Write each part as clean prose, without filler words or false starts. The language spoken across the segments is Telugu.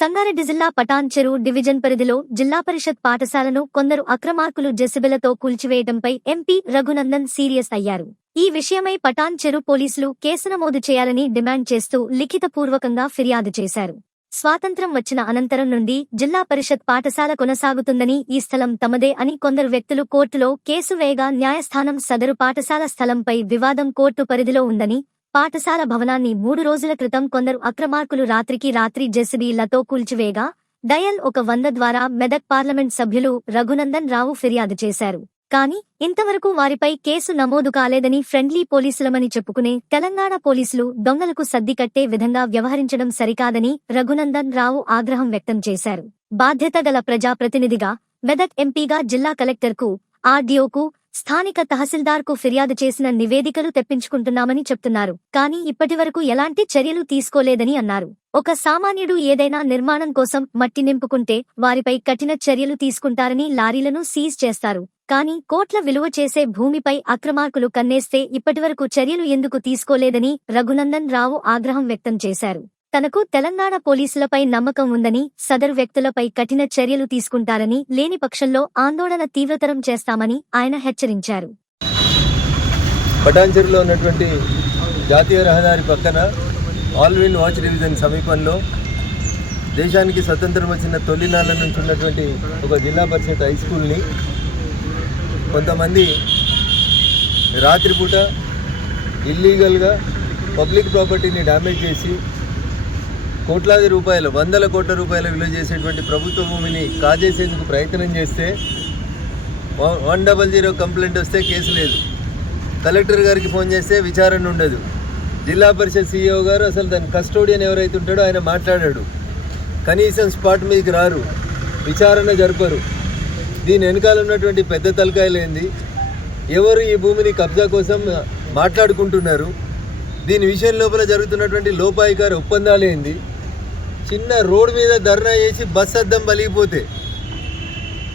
సంగారెడ్డి జిల్లా పటాన్ చెరు డివిజన్ పరిధిలో జిల్లా పరిషత్ పాఠశాలను కొందరు అక్రమార్కులు జెసిబిలతో కూల్చివేయడంపై ఎంపీ రఘునందన్ సీరియస్ అయ్యారు. ఈ విషయమై పటాన్ చెరు పోలీసులు కేసు నమోదు చేయాలని డిమాండ్ చేస్తూ లిఖితపూర్వకంగా ఫిర్యాదు చేశారు. స్వాతంత్ర్యం వచ్చిన అనంతరం నుండి జిల్లా పరిషత్ పాఠశాల కొనసాగుతుందని, ఈ స్థలం తమదే అని కొందరు వ్యక్తులు కోర్టులో కేసు వేయగా న్యాయస్థానం సదరు పాఠశాల స్థలంపై వివాదం కోర్టు పరిధిలో ఉందని, పాఠశాల భవనాన్ని 3 రోజుల క్రితం కొందరు అక్రమార్కులు రాత్రికి రాత్రి జెసిబిలతో కూల్చివేయగా డయల్ 100 ద్వారా మెదక్ పార్లమెంట్ సభ్యులు రఘునందన్ రావు ఫిర్యాదు చేశారు. కానీ ఇంతవరకు వారిపై కేసు నమోదు కాలేదని, ఫ్రెండ్లీ పోలీసులమని చెప్పుకునే తెలంగాణ పోలీసులు దొంగలకు సద్ది కట్టే విధంగా వ్యవహరించడం సరికాదని రఘునందన్ రావు ఆగ్రహం వ్యక్తం చేశారు. బాధ్యత గల ప్రజాప్రతినిధిగా, మెదక్ ఎంపీగా జిల్లా కలెక్టర్కు, ఆర్డీఓకు, స్థానిక తహసీల్దార్కు ఫిర్యాదు చేసిన నివేదికలు తెప్పించుకుంటున్నామని చెప్తున్నారు. కానీ ఇప్పటివరకు ఎలాంటి చర్యలు తీసుకోలేదని అన్నారు. ఒక సామాన్యుడు ఏదైనా నిర్మాణం కోసం మట్టి నింపుకుంటే వారిపై కఠిన చర్యలు తీసుకుంటారని, లారీలను సీజ్ చేస్తారు. కానీ కోట్ల విలువ చేసే భూమిపై అక్రమార్కులు కన్నేస్తే ఇప్పటివరకు చర్యలు ఎందుకు తీసుకోలేదని రఘునందన్ రావు ఆగ్రహం వ్యక్తం చేశారు. తనకు తెలంగాణ పోలీసులపై నమ్మకం ఉందని, సదరు వ్యక్తులపై కఠిన చర్యలు తీసుకుంటారని, లేని పక్షంలో ఆందోళన తీవ్రతరం చేస్తామని ఆయన హెచ్చరించారు. పటాన్ చెరులో ఉన్నటువంటి జాతీయ రహదారి పక్కన ఆల్విన్ వాచ్ డివిజన్ సమీపంలో దేశానికి స్వతంత్రం వచ్చిన తొలినాళ్ల నుంచి ఉన్నటువంటి ఒక జిల్లా పరిషత్ హై స్కూల్ని కొంతమంది రాత్రిపూట ఇల్లీగల్గా పబ్లిక్ ప్రాపర్టీని డ్యామేజ్ చేసి కోట్లాది రూపాయలు, 100 కోట్ల రూపాయల విలువ చేసేటువంటి ప్రభుత్వ భూమిని కాజేసేందుకు ప్రయత్నం చేస్తే 100 కంప్లైంట్ వస్తే కేసు లేదు. కలెక్టర్ గారికి ఫోన్ చేస్తే విచారణ ఉండదు. జిల్లా పరిషత్ సీఈఓ గారు అసలు దాని కస్టోడియన్ ఎవరైతే ఉంటాడో ఆయన మాట్లాడాడు. కనీసం స్పాట్ మీదకి రారు, విచారణ జరపరు. దీని వెనకాల ఉన్నటువంటి పెద్ద తలకాయలేంది, ఎవరు ఈ భూమిని కబ్జా కోసం మాట్లాడుకుంటున్నారు, దీని విషయం లోపల జరుగుతున్నటువంటి లోపాయికారి ఒప్పందాలేంది, చిన్న రోడ్ మీద ధర్నా చేసి బస్ అద్దం పలిగిపోతే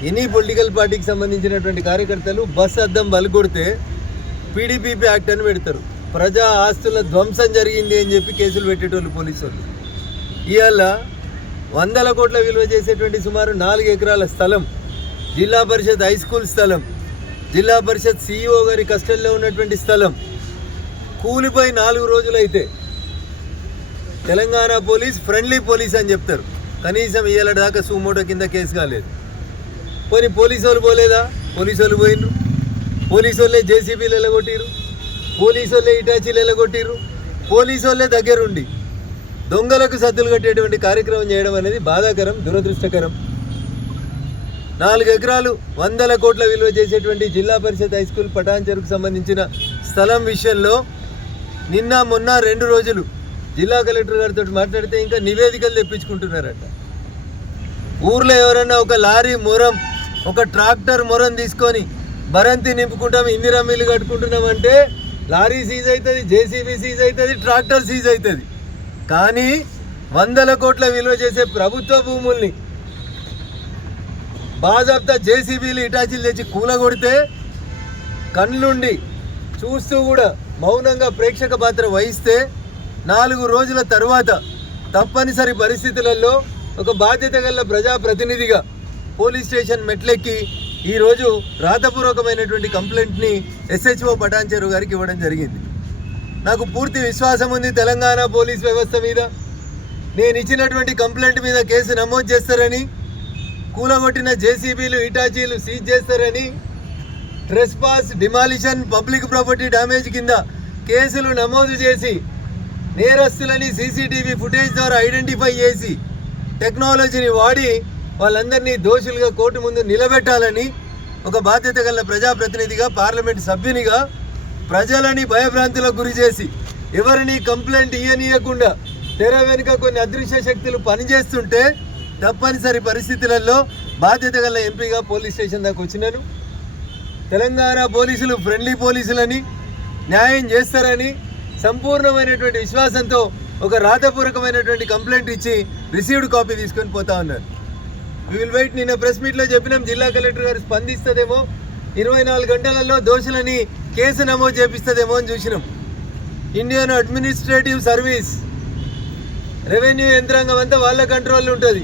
ఎనీ పొలిటికల్ పార్టీకి సంబంధించినటువంటి కార్యకర్తలు బస్ అద్దం పలికొడితే పీడీపీపీ యాక్ట్ అని పెడతారు. ప్రజా ఆస్తుల ధ్వంసం జరిగింది అని చెప్పి కేసులు పెట్టేటోళ్ళు పోలీసు వాళ్ళు. ఇవాళ 100 కోట్ల విలువ చేసేటువంటి సుమారు 4 ఎకరాల స్థలం, జిల్లా పరిషత్ హై స్కూల్ స్థలం, జిల్లా పరిషత్ సీఈఓ గారి కస్టడీలో ఉన్నటువంటి స్థలం కూలిపోయి 4 రోజులైతే తెలంగాణ పోలీస్ ఫ్రెండ్లీ పోలీస్ అని చెప్తారు. కనీసం ఇవాళ దాకా సుమోటో కింద కేసు కాలేదు. పోనీ పోలీసు వాళ్ళు పోలేదా? పోలీసు వాళ్ళు పోయినరు. పోలీసు వాళ్ళే జేసీబీలు ఎలగొట్టిరు, పోలీసు వాళ్ళే ఇటాచీలు ఎలగొట్టిరు, పోలీసు వాళ్ళే దగ్గరుండి దొంగలకు సద్దులు కట్టేటువంటి కార్యక్రమం చేయడం అనేది బాధాకరం, దురదృష్టకరం. 4 ఎకరాలు 100 కోట్ల విలువ చేసేటువంటి జిల్లా పరిషత్ హై స్కూల్ పటాన్ చెరుకు సంబంధించిన స్థలం విషయంలో నిన్న మొన్న 2 రోజులు జిల్లా కలెక్టర్ గారితో మాట్లాడితే ఇంకా నివేదికలు తెప్పించుకుంటున్నారట. ఊర్లో ఎవరన్నా ఒక లారీ మొరం, ఒక ట్రాక్టర్ మొరం తీసుకొని బరంతి నింపుకుంటాం, ఇందిరా మిల్లు కట్టుకుంటున్నామంటే లారీ సీజ్ అవుతుంది, జేసీబీ సీజ్ అవుతుంది, ట్రాక్టర్ సీజ్ అవుతుంది. కానీ 100 కోట్ల విలువ చేసే ప్రభుత్వ భూముల్ని బాజాబ్తా జేసీబీలు ఇటాచీలు తెచ్చి కూలగొడితే కళ్ళుండి చూస్తూ కూడా మౌనంగా ప్రేక్షక పాత్ర వహిస్తే 4 రోజుల తర్వాత తప్పనిసరి పరిస్థితులలో ఒక బాధ్యత గల ప్రజాప్రతినిధిగా పోలీస్ స్టేషన్ మెట్లెక్కి ఈరోజు రాతపూర్వకమైనటువంటి కంప్లైంట్ని ఎస్హెచ్ఓ పటాన్ చెరు గారికి ఇవ్వడం జరిగింది. నాకు పూర్తి విశ్వాసం ఉంది తెలంగాణ పోలీస్ వ్యవస్థ మీద. నేను ఇచ్చినటువంటి కంప్లైంట్ మీద కేసు నమోదు చేస్తారని, కూలగొట్టిన జేసీబీలు ఇటాచీలు సీజ్ చేస్తారని, trespass, demolition, public property damage కింద కేసులు నమోదు చేసి నేరస్తులని సీసీటీవీ ఫుటేజ్ ద్వారా ఐడెంటిఫై చేసి టెక్నాలజీని వాడి వాళ్ళందరినీ దోషులుగా కోర్టు ముందు నిలబెట్టాలని ఒక బాధ్యత గల ప్రజాప్రతినిధిగా, పార్లమెంట్ సభ్యునిగా ప్రజలని భయభ్రాంతులకు గురి చేసి ఎవరిని కంప్లైంట్ ఇయ్యనీయకుండా తెర వెనుక కొన్ని అదృశ్య శక్తులు పనిచేస్తుంటే తప్పనిసరి పరిస్థితులలో బాధ్యత గల ఎంపీగా పోలీస్ స్టేషన్ దాకా వచ్చినాను. తెలంగాణ పోలీసులు ఫ్రెండ్లీ పోలీసులని, న్యాయం చేస్తారని సంపూర్ణమైనటువంటి విశ్వాసంతో ఒక రాతపూర్వకమైనటువంటి కంప్లైంట్ ఇచ్చి రిసీవ్డ్ కాపీ తీసుకొని పోతా ఉన్నారు. We will wait. నిన్న ప్రెస్ మీట్లో చెప్పినాం, జిల్లా కలెక్టర్ గారు స్పందిస్తుందేమో, 24 గంటలలో దోషులని కేసు నమోదు చేపిస్తుందేమో అని చూసినాం. ఇండియన్ అడ్మినిస్ట్రేటివ్ సర్వీస్ రెవెన్యూ యంత్రాంగం అంతా వాళ్ళ కంట్రోల్లో ఉంటుంది.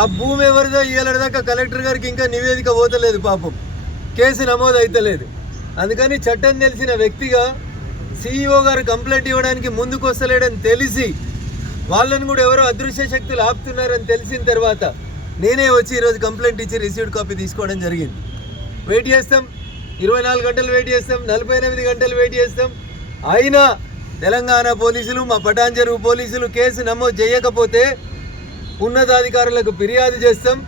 ఆ భూమి ఎవరిదో ఇయ్యాలదాకా కలెక్టర్ గారికి ఇంకా నివేదిక పోతలేదు, పాపం కేసు నమోదు అయితలేదు. అందుకని చట్టం తెలిసిన వ్యక్తిగా CEO గారు కంప్లైంట్ ఇవ్వడానికి ముందుకు వస్తలేడని తెలిసి వాళ్ళని కూడా ఎవరో అదృశ్య శక్తులు ఆపుతున్నారని తెలిసిన తర్వాత నేనే వచ్చి ఈరోజు కంప్లైంట్ ఇచ్చి రిసీవ్డ్ కాపీ తీసుకోవడం జరిగింది. వెయిట్ చేస్తాం, 24 గంటలు వెయిట్ చేస్తాం, 48 గంటలు వెయిట్ చేస్తాం. అయినా తెలంగాణ పోలీసులు, మా పటాన్ చెరువు పోలీసులు కేసు నమోదు చేయకపోతే ఉన్నతాధికారులకు ఫిర్యాదు చేస్తాం,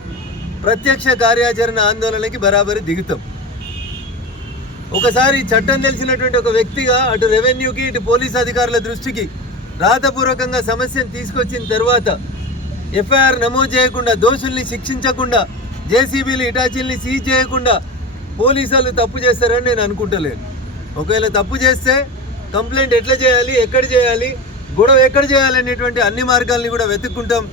ప్రత్యక్ష కార్యాచరణ ఆందోళనకి బరాబరి దిగుతాం. ఒకసారి చట్టం తెలిసినటువంటి ఒక వ్యక్తిగా అటు రెవెన్యూకి ఇటు పోలీస్ అధికారుల దృష్టికి రాతపూర్వకంగా సమస్యను తీసుకొచ్చిన తర్వాత FIR నమోదు చేయకుండా, దోషుల్ని శిక్షించకుండా, JCBలు ఇటాచీల్ని సీజ్ చేయకుండా పోలీసులు తప్పు చేస్తారని నేను అనుకుంటలేను. ఒకవేళ తప్పు చేస్తే కంప్లైంట్ ఎట్లా చేయాలి, ఎక్కడ చేయాలి, గొడవ ఎక్కడ చేయాలి అనేటువంటి అన్ని మార్గాల్ని కూడా వెతుక్కుంటాం.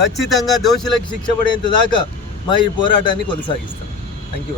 ఖచ్చితంగా దోషులకు శిక్ష పడేంత దాకా మా ఈ పోరాటాన్ని కొనసాగిస్తాం. Thank you.